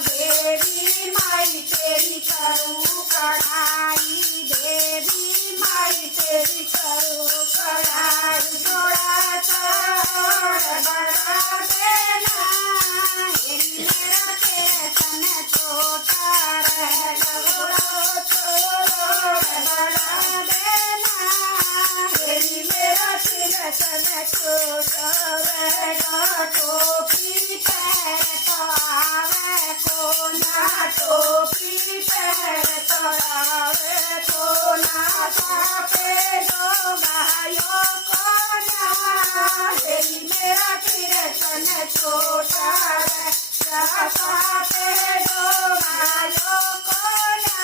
देवी माई तेरी करूँ कढ़ाई, देवी माई तेरी करूँ कढ़ाई। थोड़ा सा और बढ़ा देना, मेरा तेरे सन छोटा रहेगा। थोड़ा बढ़ा देना, मेरा तेरे सन छोटा रहेगा। टोपी पहन तो आवे को ना, टोपी पहन तो आवे को ना, सापे दो भाइयों को ना, मेरा तेरे सन छोटा है। सापे दो भाइयों को ना,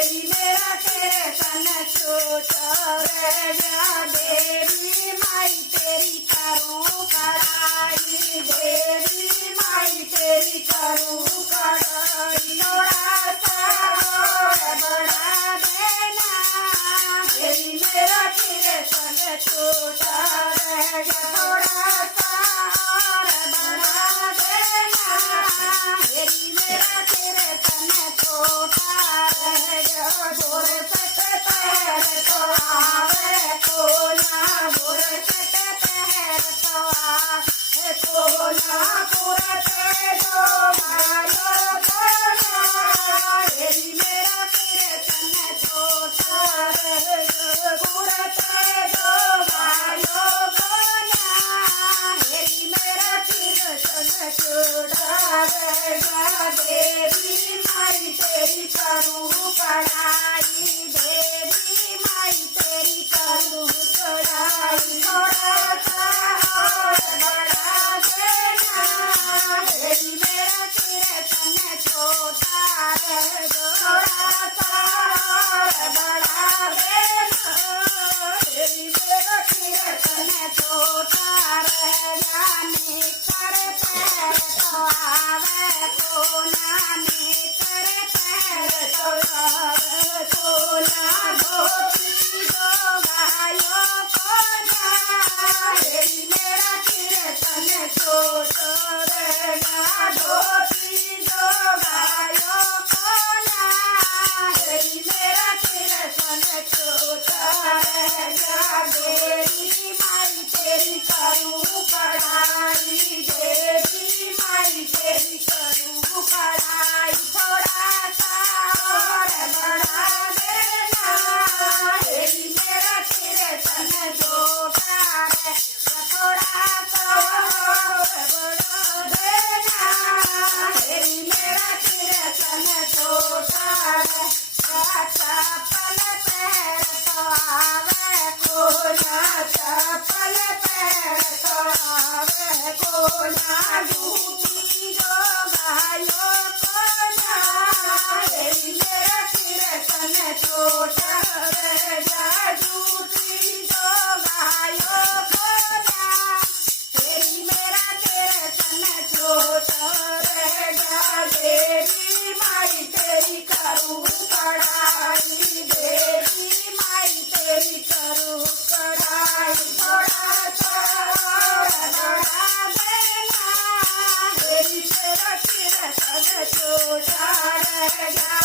मेरा तेरे सन छोटा रह गया। देवी माई तेरी करूँ कढ़ाई, देवी माई तेरी करूँ कढ़ाई। थोड़ा सा और बढ़ा देना, मेरा तेरे सन छोटा रह गया। थोड़ा सा और बढ़ा देना, मेरा तेरे सन छोटा रह गया। गोरे सट पैर तो आवे को ना, गोरे सट पैर तो आवे को ना, पूरे दो भाइयों को ना, मेरा तेरे सन छोटा रह गया। पूरे दो भाइयों को ना, मेरा तेरे सन छोटा रह गया। देवी माई तेरी करूँ कढ़ाई, देवी माई तेरी करूँ कढ़ाई। थोड़ा सा और बढ़ा देना, मेरा तेरे सन छोटा रह गया। थोड़ा सा और बढ़ा देना, मेरा तेरे सन छोटा रह गया। नेकर पैर तो आवे को ना, नेकर पैर तो आवे को ना, धोती दो भाइयों को ना, मेरा तेरे सन छोटा रह गया। धोती दो भाइयों को ना, मेरा तेरे सन छोटा रह गया। देवी माई तेरी करूँ कढ़ाई, देवी माई तेरी करूँ कढ़ाई। थोड़ा सा और बढ़ा देना, मेरा तेरे सन छोटा है। थोड़ा सा और बढ़ा देना, मेरा तेरे सन छोटा है। चप्पल पैर तो आवे को ना, चप्पल पैर तो आवे को ना, जूती दो भाइयों को ना, मेरा तेरे सन छोटा रह गया। जूती दो भाइयों को ना, मेरा तेरे सन छोटा रह गया। देवी माई तेरी करूँ कढ़ाई, देवी माई तेरी करूँ कढ़ाई। थोड़ा सा और बढ़ा देना, मेरा तेरे सन छोटा रह गया।